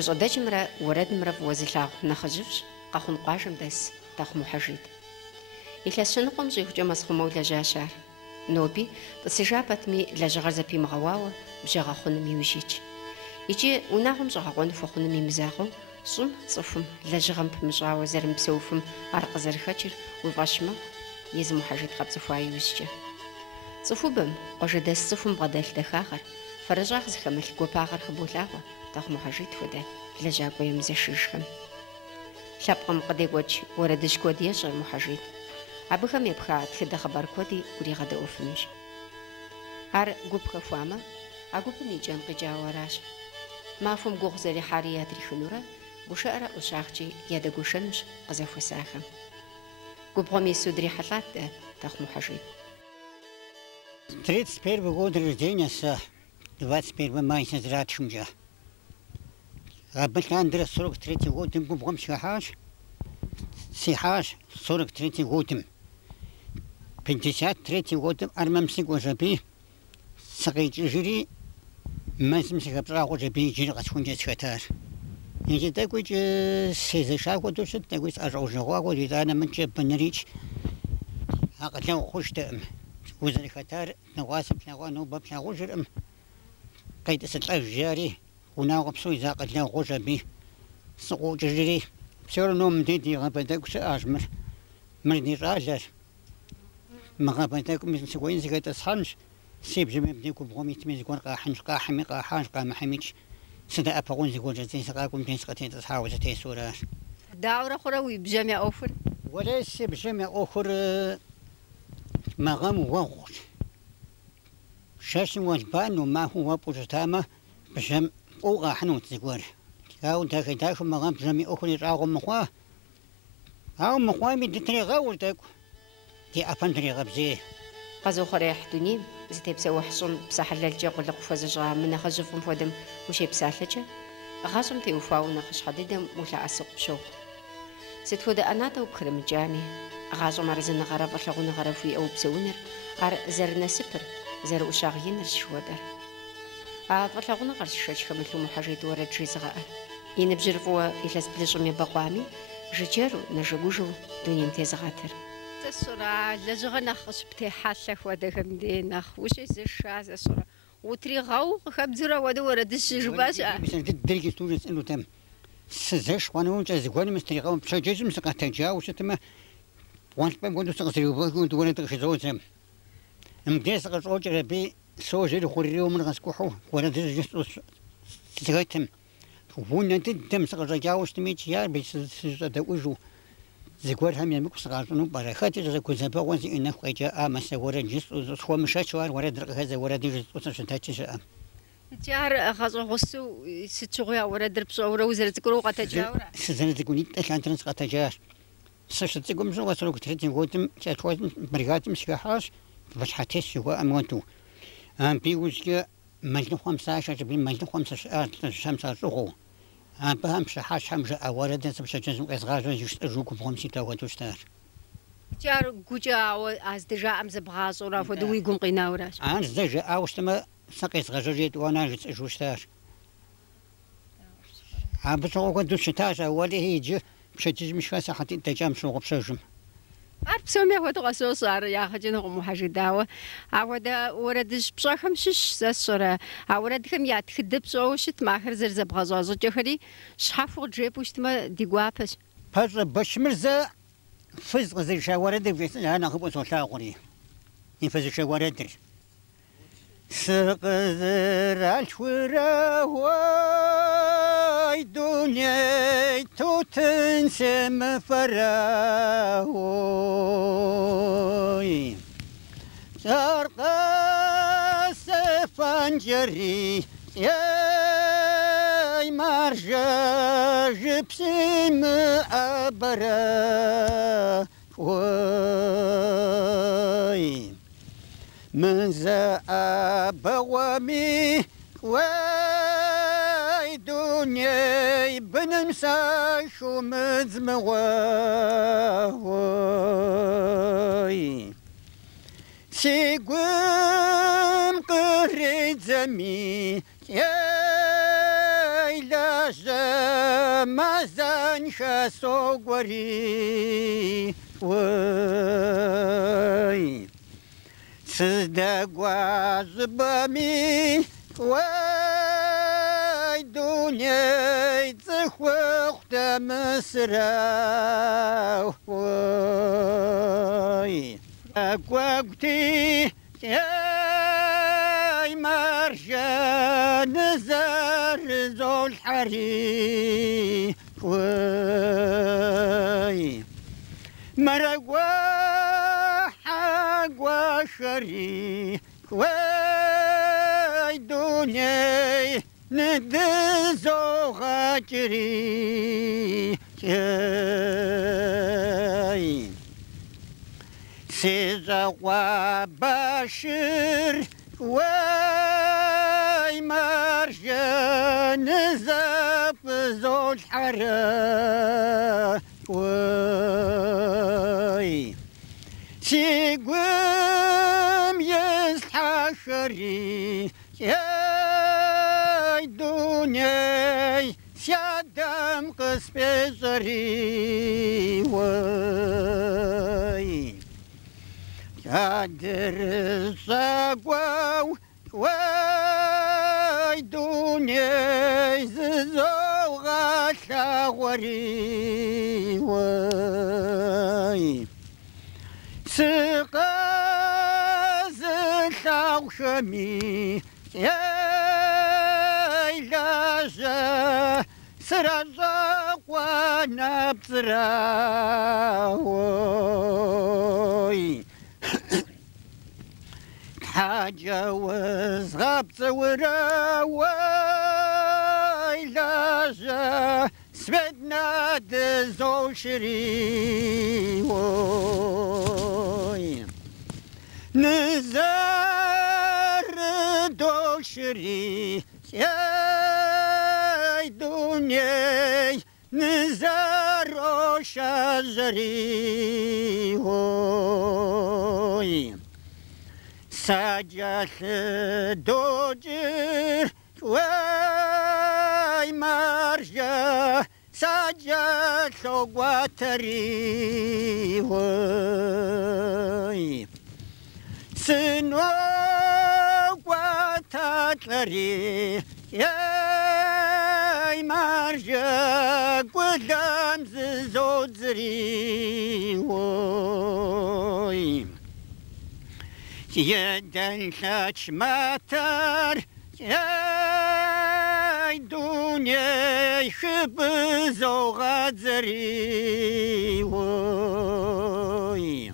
Хуэщӏэдэкӏымрэ уэрэдымрэ фӏыуэ зылъагъу нэхъыжьыфӏщ къэхъун къуажэм дэс Тахъумухьэжид. Илъэс щэныкъуэм щӏигъукӏэ мэзхъумэу лэжьащ ар. Ноби тӏысыжа пэтми лэжьыгъэр зэпимыгъэуауэ бжэгъэхъунум иужьыкӏ. Икӏи унагъуэм щӏэгъэкъуэн хуэхъунум и мызагъуэу щӏым цӏыхум лэжьыгъэм пымыщӏауэ зэрымыпсэуфым ар къызэрыхэкӏыр уи фӏэщ мэхъу, езы Мухьэжид къэпцӏыхуа иужькӏэ. Цӏыхубэм къуажэдэс цӏыхум бгъэдэлъ дахагъэр, фэрэщӏа къызыхэмылъ гуапагъэр хыболъагъуэ Тахъумухьэжид хуэдэ лэжьакӏуэ емызэшыжхэм. Лъэпкъым къыдекӏуэкӏ уэрэдыжь куэд ещӏэ Мухьэжид. Абыхэм епха тхыдэ хъыбар куэди уригъэдэӏуэфынущ. Ар гуп хэхуамэ, а гупым и кӏэн къикӏауэ аращ. Махуэм гугъу зэрихьари ятрихынурэ, гушыӏэрэ ӏущахькӏи ядэгуэшэнущ къызэхуэсахэм. Губгъуэм ису дрихьэлӏат дэ Тахъумухьэжид. 31 год рождения с 21 мая Созратшимжа. Абыландра 43 годом губгъуэм сихьащ 43 годом. 53 годом армэм сыкӏуэ жаби сыкъикӏыжри мэзым сыхэпщӏагъуэ жаби иджыри къэсхункӏэ схэтащ. Иджы тӏэкӏуикӏ сезэша хуэдэу щыт, тӏэкӏуи сӏэщӏэужэгъуакӏуэ итӏанэ мынкӏэ бынырикӏ акъылэгъу хъужтэкъым. Узэрыхэтар нэгъуасэ плъэгъуа нобэ плъагъужыркъым. Къетӏысылӏэж жари унагъуэ псо изакъылэгъуу жаби сыкъуокӏыжри все равно мыбдей ди гъэбэ тӏэкӏу щыӏащ мыр ди щӏалэщ. Мы гъэбэ тӏэкӏум сыкӏуеин зыхэтӏысхьэнщ. Си бжэм мыбдей губгъуэм итми зыгуэр къахьынщ, къахьми къахьащ, къамыхьэмичӏ сыдэӏэпыкъун зыгуэркӏэ зэи сыкъакӏуэм дей сыкъытетӏысхьауэ зытесуращ. Дауэрэ хъурэ уи бжэм я ӏуэхур? Уэрэ си бжэм я ӏуэхур мэгъэм уэгъущ. Шэщым уэлбану махуэм уэпӏу щытамэ бжэм фӏыуэ къахьынут зыгуэр. Ауэ дахэ мэгъэм бжэм и ӏуэхур ищӏагъуэ мыхъуа. Ауэ мыхъуами дытрегъэур тӏэкӏу. Ди ӏэпэм дрегъэбзей. Къэзохъуреихь дунейм зытепсэухь щӏым псэ хьэлэлкӏэ къулыкъу хуэзыщӏа мы нэхъыжьыфӏым хуэдэм ущепсалъэкӏэ, гъащӏэм теухуауэ нэхъыщхьэ дыдэм улъэӏэсыкъу пщохъу. Сыт хуэдэ ӏэнатӏэ упхырымыкӏами, гъащӏэм арэзыныгъэрэ фӏэлъэгъуныгъэрэ хуиӏэу упсэуныр, ар зэрынасыпыр, зэрыӏущагъ иныр щыхуэдэр. А фӏэлъэгъуныгъэрщ шэч хэмылъу Мухьэжид уэрэд жезыгъэӏэр. И ныбжьыр фӏыуэ илъэс блыщӏым ебэкъуами, жыджэру, нэжэгужэу дунейм тезыгъэтыр. Зэщӏырэ лэжьыгъэ нэхъ къыщыптехьэлъэ хуэдэхэм дей нэхъ ущезэша зэщӏырэ. Утригъэу къыхэбдзурэ уэдэ уэрэдыщ жыпӏэ щыӏэ. Дырги стужи сӏынутэм. Сызэш хъуэнукӏэ зыгуэрым стригъэу пщэдджыжьым сыкъэтэджауэ щытымэ, гъуэлъпӏэм хуэдэу сыкъызэриувэхыу уэрэд къыщызощӏэм. Мыбдей сыкъыщӏокӏыр аби сожьэри хъурейуэ мыр къэскӏухьу уэрэдыр жысӏэу сытхэтым. Унэ дыдэм сыкъыщӏэкӏауэ щытми ар сыщӏэдэӏужу зыгуэрхэм емыкӏу сыкъащӏыну пӏэрэ. Хэкӏэ щызэгузэбэгъуэ зи ӏынэху къекӏа мыщэ уэрэд жысӏэу схуэмышэчу ар уэрэдыр къыхэзэ уэрэди жысӏэу сыщытэчи щыӏэ. Икӏи ар гъэщӏэгъуэсу сыт щыгъуи а уэрэдыр пщӏэурэ узэрыцӏыкӏурэ укъэтэджаурэ? Сызэрыцӏыкӏунитӏэ лъандэрэ сыкъэтэджащ. Сыщыцӏыкӏум щыгъуэ 43 годым бригадым схыхьащ, бэлъхьэтес жыхуаӏэм хуэдэу. Абы иужькӏэ мэлыхъуэм сашэщ, абы мэлыхъуэм сыщыӏащ, щэм сащӏыгъуу. Абыхэм пщыхьэщхьэм жыӏэ уэрэдыр сыпщэдджыжьым къезгъажьэ жысӏэжу губгъуэм ситӏэ хуэдэу щытащ. Икӏи ар гукӏэ ауэ а здэжаӏэм зэбгъащӏэурэ апхуэдэу уи гум къинауращ. Ар здэ жыӏауэ щытымэ сэ къезгъэжьэжи етӏуанэ ар жысӏэжу щытащ. Абы щыгъуэ хуэдэу щытащ, ауэри иджы пщэдджыжьым ишхэ сыхьэтитӏ дэкӏам щыгъуэ пщэжым. Ар псоми апхуэдэу къэсощӏэ, ар ягъэкӏынукъым Мухьэжид, ауэ апхуэдэ уэрэдыжь пщӏэхэм щыщ сэ сщӏэрэ. А уэрэдхэм я тхыдэ пщӏэуэ щытмэ, ахэр зэрызэбгъэщӏа щӏыкӏэхэри щхьэхуэу къыджепӏэу щытмэ ди гуапэщ. Пэщӏэ Бэчмырзэ фыз къызыша уэрэдыр ар нэхъыфӏу солъагъури. И фызыша уэрэдыр. Сыкъызэралъхурэ уэй дуней тутын семыфэрэ уэй. Цӏаркъэсэ фанджэри ей маржэ жыпсимыӏэбэрэ уэй. Мызэӏэбэгъуэми уэй дуней быным сашу мыдзмыгъуэ уэй. Си гум къыридзэми ей مازن خسوغوري وي صدق بامي وي دنيا تخوخت مسرا وي أقوقتي يا مرجان زر زول حري وي مرقوا حق وشري وي دنيا ندزو غاجري سيزا وبشر وي مرجان زف زول حرا وي سيقوم يسحشري يا دنيا سيادم قسبزري وي قادر الزقوا وي دنيا زوغا شاوري وي سقاز الشاوشمي يا إلاجة سرزق ونبتراوي حاجة وزغبت وراوي لاجة سبدنا دزوشري وي نزار دوشري يا دنيا نزار شجري وي سجل دوجر وي مرجع سجل واتري وي سنو واتري يا مرجع قدام زوزري وي يدن خاش ماتر يا دنيا خبز وغزري وي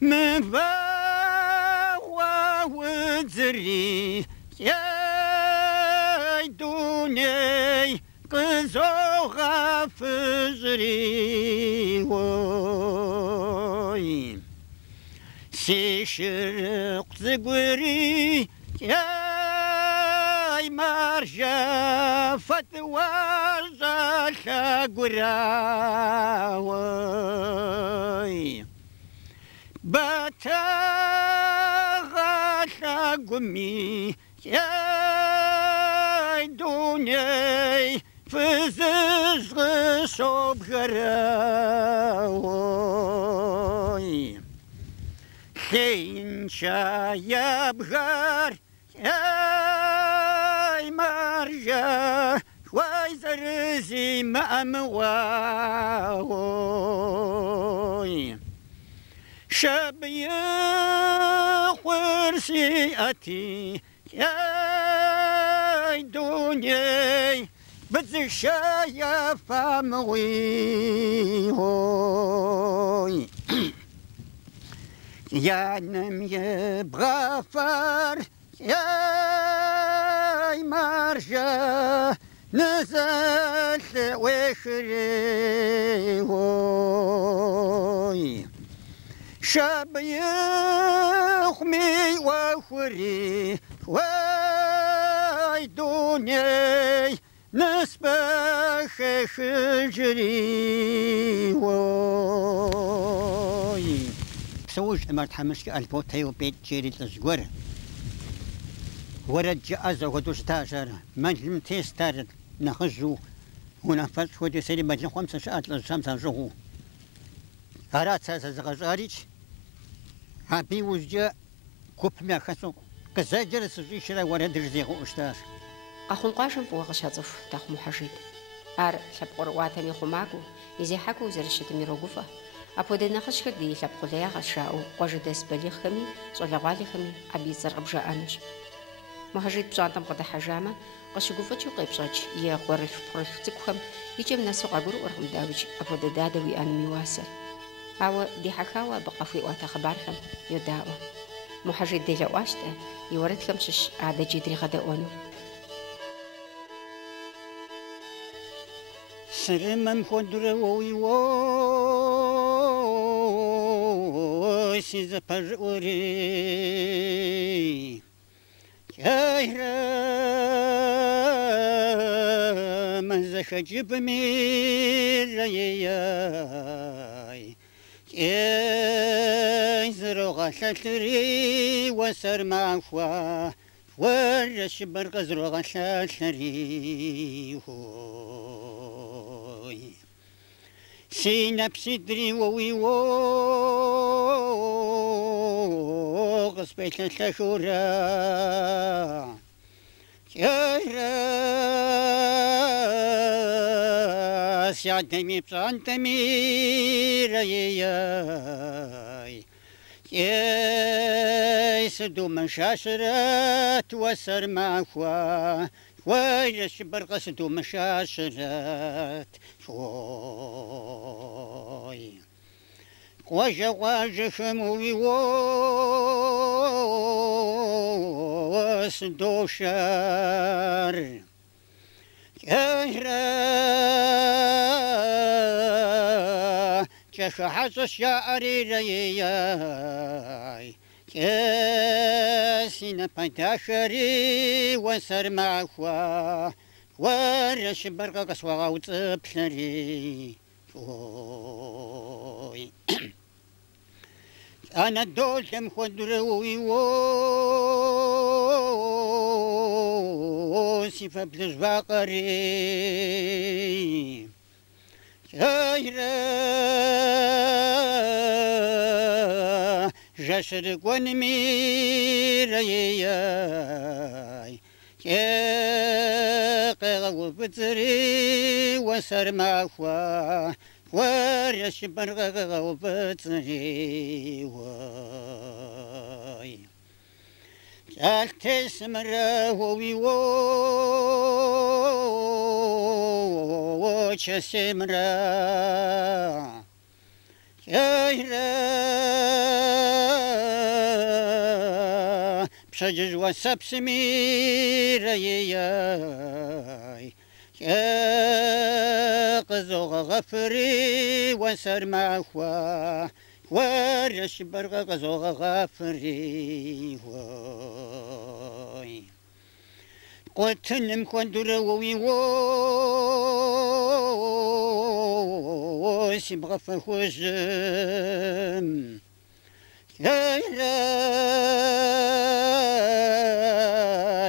مباوى وزري يا دنيا قزو غفزري وي سيشرق زقوري يا مرجع فتوى شاقراوي بتغى قمي يا دنيا فزز غصوب غراوي خين شايب غار يا مرجع ويزرزي مأمواوي شبي ورسياتي يا دنيا بتشايا فاموي يا نم يبغى فار يا مرجع نزل وشري وي شاب يخمي وخري واي دنيا نسبة شجري وي سوج امرت حمشك الفوتي وبيت جيري تزغور ورد جازة ودوش تاجر منجم تيستارد نخجو ونفس خودي سيري بدل 5 ساعات للشمس جهو هرات ساسا زغزاريش هابي وزجا كوب ما خسو كزاجر سجي شرا ورد رزيغو اشتار قاخون قاشم بوغ شاطف تاخ محجيد ار لبقر واتمي خماكو يزي حكو زرشتمي روغوفا أبودي نخشك دي لبقو ليا غشاو قوجدس بليخمي صلغاليخمي أبي زرقبجا أنش محجيد بشانتم قد حجامة قشقوفتشو قيبشاج يا قورل فرخ تكوهم يجب ناسو قبرو ورغم داوج أبودي دادوي أنمي واسر هاو دي حكاوة بقفوي واتا خباركم يداو محجيد دي لواشتا يوردكم شش عادة جيدري غدا وانو سرمم خودر ووي سيز بروري كايرا مزخ جب ميرياي كايزرو غشتري وسر معفوا ورش برغزرو غشتري سينابسي دري ووي قصبيت الشورى كيرا سيادمي بسانتمي رياي يسدو من شاشرات وسر معفوا ويش برقصدو مشاشرات شوي واجه خموي واسدو شار كهرا جشحز الشعري رياي كاسين بنتاشري وسر معخوا ورش برقا قصوا وطبشري شوي أنا دولتم خدروي وسيفا بلجباقري شايرا جشر قون ميرياي كيقغ وبتري وسر معخوا ورش برغغ وبتري واي جالت اسمره وش اسمره كيرا بشجج وسبس ميرياي قزوغ غفري وسر معخوا ورش برغ قزوغ غفري واي قتلم كندر ووي سيبغى فخوزم يا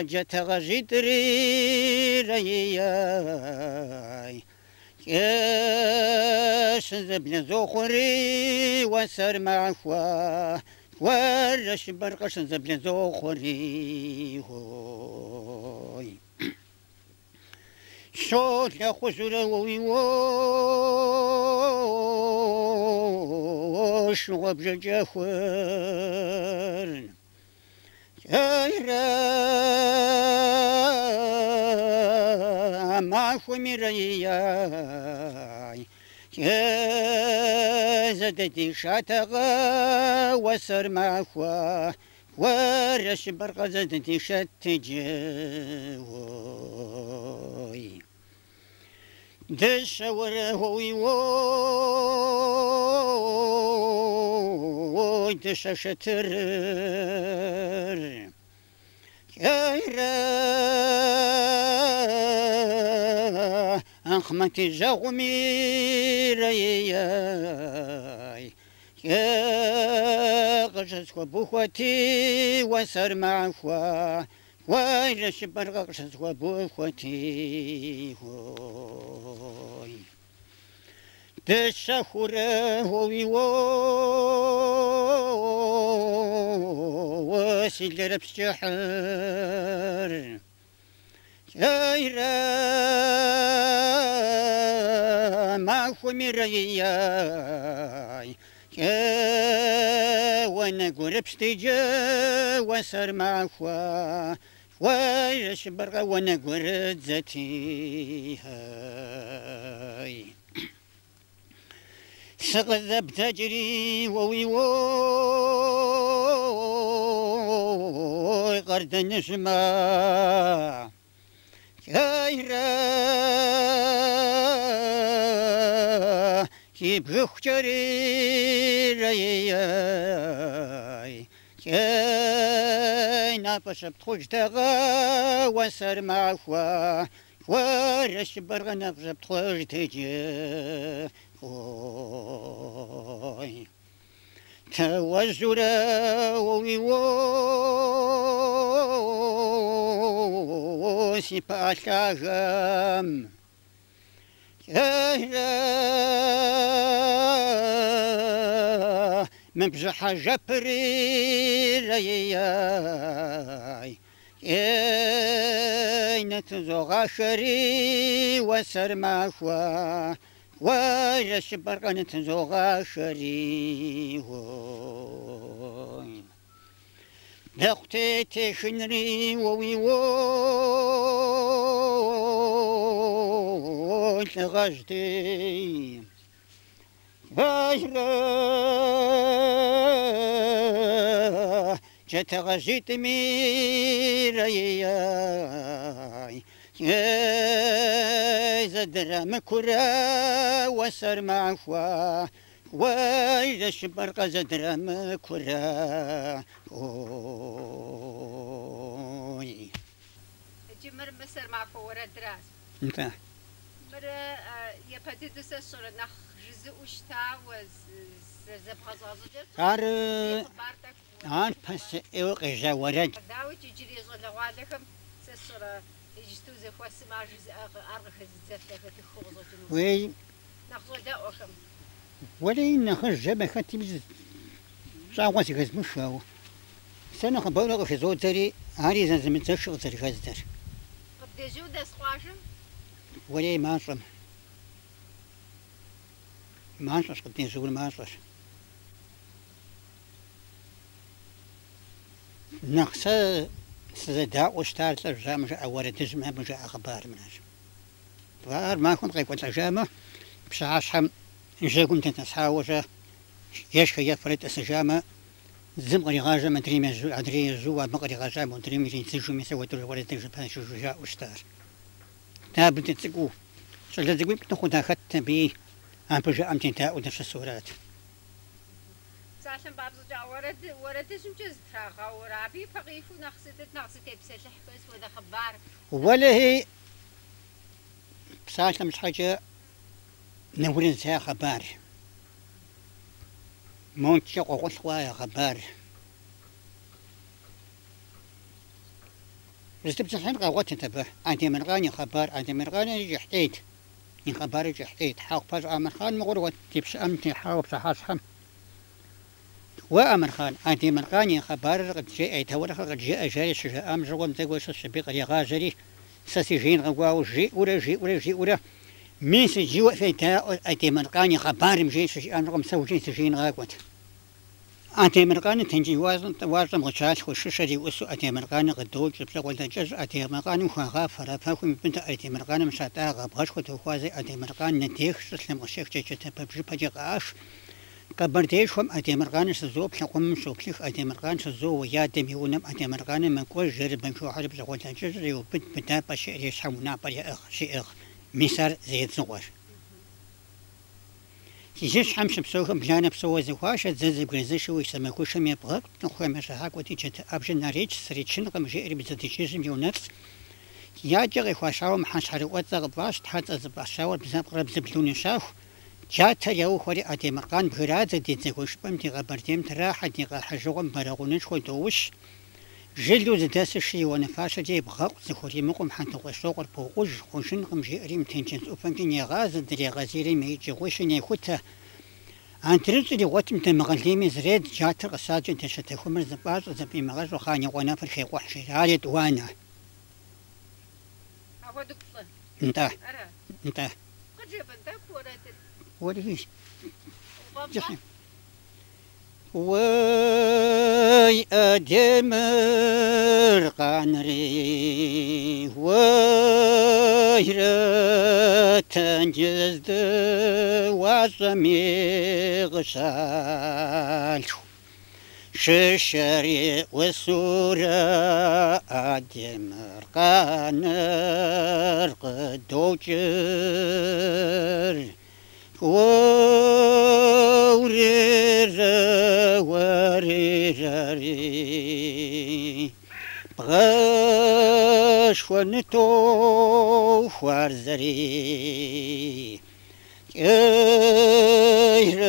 جت غجدري رياي كاش زبن زوخري وسر معخوا ورش برقش زبن زوخري هوي شوت يا خزر وش وبج جخور يا ما خومي رياي يا زدتي شاتغا وسر معخوا ورش برقة زدتي شتجوي دشور هوي دش شتر كيرا أخمتي جغمي رياي كي قجز بوخوتي وسر معخوا وإلا شبرغ قشت وبوخوتي هوي تشخوره هوي وسيل ربس جحر شايرا ما خومي رياي وانا قربس تجا وسر ما خوا ويش برغا وانا قرد ذاتي هاي سغذب تجري ووي ووي غرد النجمة شايرا يبغخ جري رياي كاينا بشب تخوش تغا وسر معخوا ورش برغا نبشب تخوش تجي خوي توجرا ووي ووسي باشاغم من بجحة جبري رياي نتزوغا شري وسر ماخوا وجش برقا نتزوغا شري دقتي تشنري ووي غجدي غجرة جت غجيت ميرياي زدر مكرا وسر معفوا ويجش برقة زدر مكرا جمر مسر معفوا ورا دراس انت مرة يبدي تسسر نخ جزء وشتا وزرزب غزازة عار بس إيوقي ورد داوي تجري زولا والكم سسر يجتو زخوا سمع جزء أرغ زفت تخوض وي نخوض داوكم ولي نخرج جبه كتيب شاواتي غزمشاو سنة خبرنا في زوجتي هاري زمن تشغل تري غزدر قد جودة سقاشم ولي ماشم ماشش قد نقول ماشش نقص سزدا وشتار ترجمة أول تجمع بجا أخبار مناش فار ما كنت قيقول ترجمة بشاشم إنجا كنت تسحاوجة يشكي يفرد السجامة زمقري غاجة من دريم يزو عدري يزو ومقري غاجة من دريم ينتجو مسوى دول ولا تنجو بانشو جاء وشتار تابل تتقو شلت تقول بتاخد أخذت بي عم بجا أمتين تاء ودش الصورات ساشم باب زوجا ورد جمجز تراغا ورابي فقيفو نقصتت بسلح بس وذا خبار ولا هي بسالة مش حاجة نورن زي خبار مونتش قوقوا خبار رستبت الحين قوت انتبه أنت من غاني خبار أنت من غاني جحتيت إن خبار جحتيت حاق باز أمر خان مغروة تبش أمتي حاوب صحاصهم وأمر خان أنت من غاني خبار قد جاء تورخ قد جاء جاري شجاء أمر جوم تقوى سبيق غازري سسجين غواو جي ورا مين سجوا في تاء أنت من غاني خبار مجي سجي أمر قم سوجين سجين غاقوت أنت من غاني تنجي وازن غشاش خششري وسو أنت من غاني قدوج جبس قلت جز أنت من غاني خاغا فرا فاكم بنت أنت من غاني مشاتا غباش خدو خوازي أنت من غاني نتيخ سلم غشيخ جيجة ببجي بجي غاش قبرديشهم أنت من غاني سزوب لقم شوكليخ أنت من غاني سزو وياد ميونم أنت من غاني من كل جرب من شو حرب قلت جزري وبنت بنتا بشي يشحمنا بري أخ شي أخ ميسار زيد زغور يجيش حمش بسوهم بجانب سوى زواش زز برزش ويسمكوش ميبغك نخوي مشاهاك وتيجت أبجن ناريج سريتشن قمجي بزتيجيزم يونرس ياجي خواشاو محاش حرقوات زغباش تحت أزباشاو بزاب قرب زبلون شاو جات يو خوري أتي مرقان بغراز دي زغوش بمتي غبرديم تراحة دي غحجوغم براغونش خودوش جلو زداس الشي وانا فاشا جيب غاق زخوري مقوم حانتا غشوغر بوغوج خوشن غم جيريم تنجنس اوفنجن يغاز دري غازيري ميجي غوشن يخوتا انترزلي غوتم تمغليمي زريد جاتر غساجن تشتا خمر زباز زبي مغاز وخاني وانا فرخي وحشي رالي دوانا انتا انتا وليش جحيم وي أدمر قانري وي رتنجزد واسمي غسال ششري وسورة أدمر قانر قدوجر وريراري بغاش ونتو خوارزري كير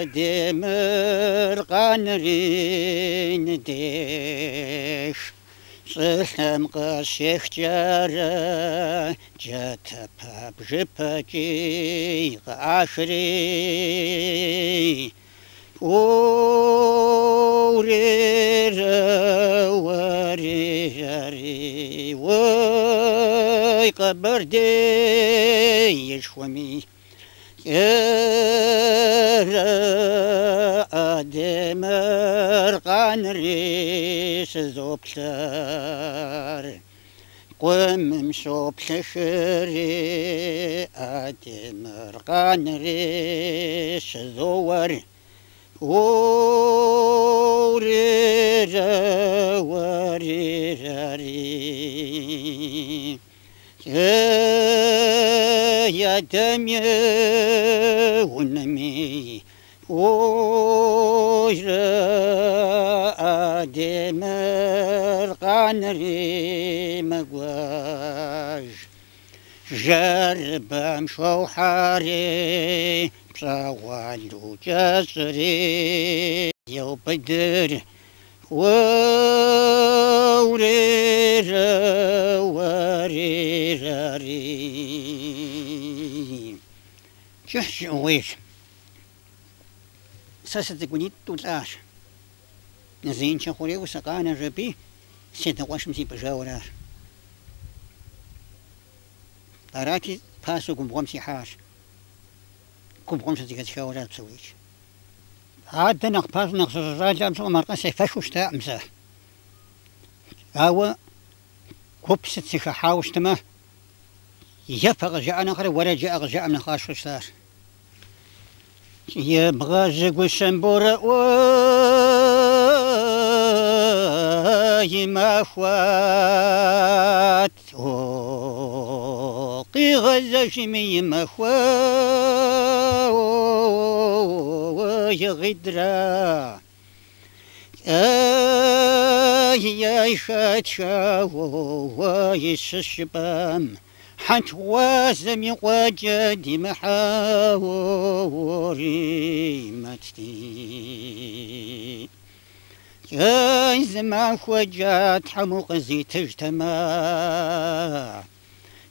أدمر قانرين ديش سلام قاشيخ جارا جاتا باب جباجي غاشري وريرا وريراري وي قبردي يشومي يا أدمر قانريش زوبلار قوم مشوب شخري أدمر قانريش زور وريرا وريراري يا دمي ونمي وجرا أدمر قانري مقواج جرب مشو حاري بصوالو جسري يو بدر وريرا وريراري شح ويش ساسة قنيت تلاش نزين شخوري وسقانا ربي سيدا واشمسي بجاورار أراتي باسو قمقمسي حاش قمقمسي تيكا تشاورار تسويش عاد نقباس نقصص الراجع أمسو مرقا سيفاشو شتا أمسا أو كوبست سيخا حاوش تما يفق جاء نخر ولا جاء جاء من خاش صار يبغى زق الشنبورة وي ما خوات قي غزة شمي ما خوات غدرة يا شاتشا ويششبام حنت وازم وجدي محاوري متي يا زمان خوجات حموق زي تجتمع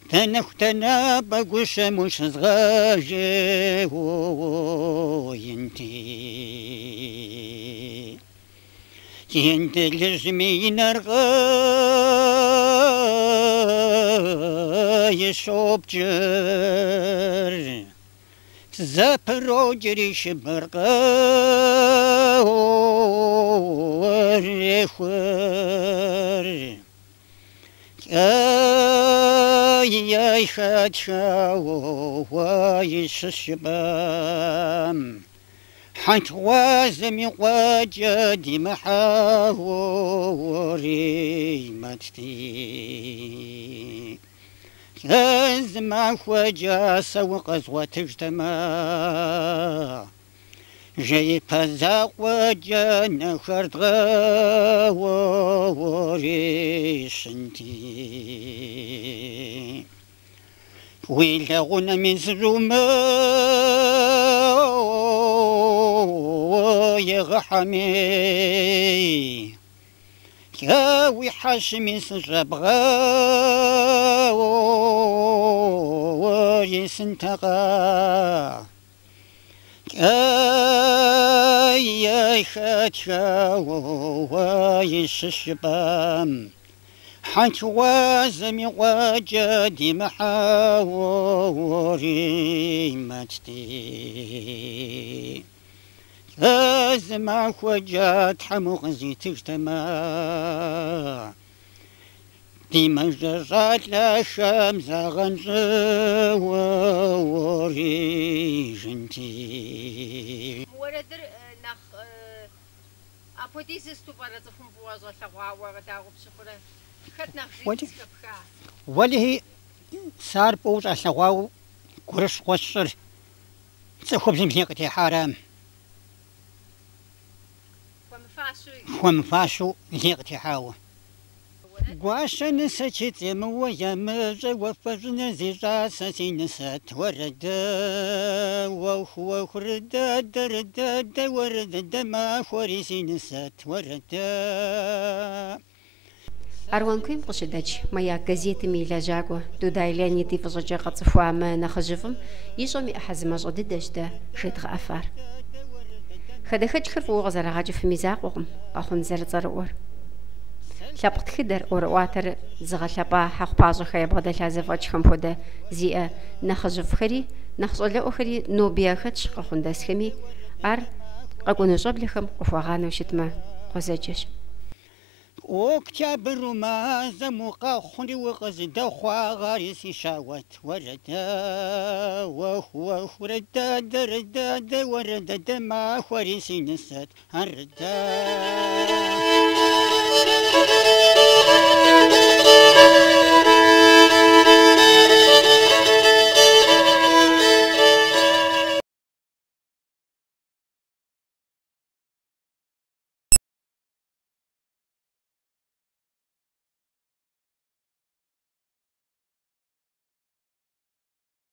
تنختنا بقوش مش صغاجي وينتي ينت لزمي نرغى يشوب جر زابرو جريش برغى وريخور يا خاتشا ويششبام حنت وازم وجدي محاوري متي زمان خوجا سوق غزوة تجتمع جاي بزاق وجا نخرت غاوري شنتي ويلا غنى من زروما يا غحمي وحشمي سجبغا ويسنتقا يا خاتشا ويششبام حنش وازمي وجدي محاوري مجدي أزمع وجات حموق زيت اجتماع دي مجرات لا شمس غنزوري جنتي ورادر نخ أبوديس تبارة فم بوازا ثوا وردا وبسخرة خد نخ جيت بخا وله صار بوز أسواو كرش قصر تخوب زمزيقتي حرام ومفاسو زيقتي حاوة قواشن سچت مويا مجا وفرنا زيجا سسين سات ورد وخرد درد ورد ما خوريسين سات ورد أروان كويم قشدج مايا газеты ميلا جاكو دودايلاني تي فزجا قصفوا ما نخجفم يجومي أحزم جدد دجدا شيت غافار خدخج خرفو غزر غاجي في ميزاق وغم أخون زر اور لابد خدر واتر زغا لابا حق بازو خيب غدا لازف أجخم فودا زي نخجف خري نخزول أخري نوبيا خدش قخون داس خمي أر قاقونو جبلخم وفاغانو شتما غزاجش وكتاب الرماز موقع خندي وقصد غاريسي شاوت وردا وخرد درد ورد ما خوريسي نسات هردا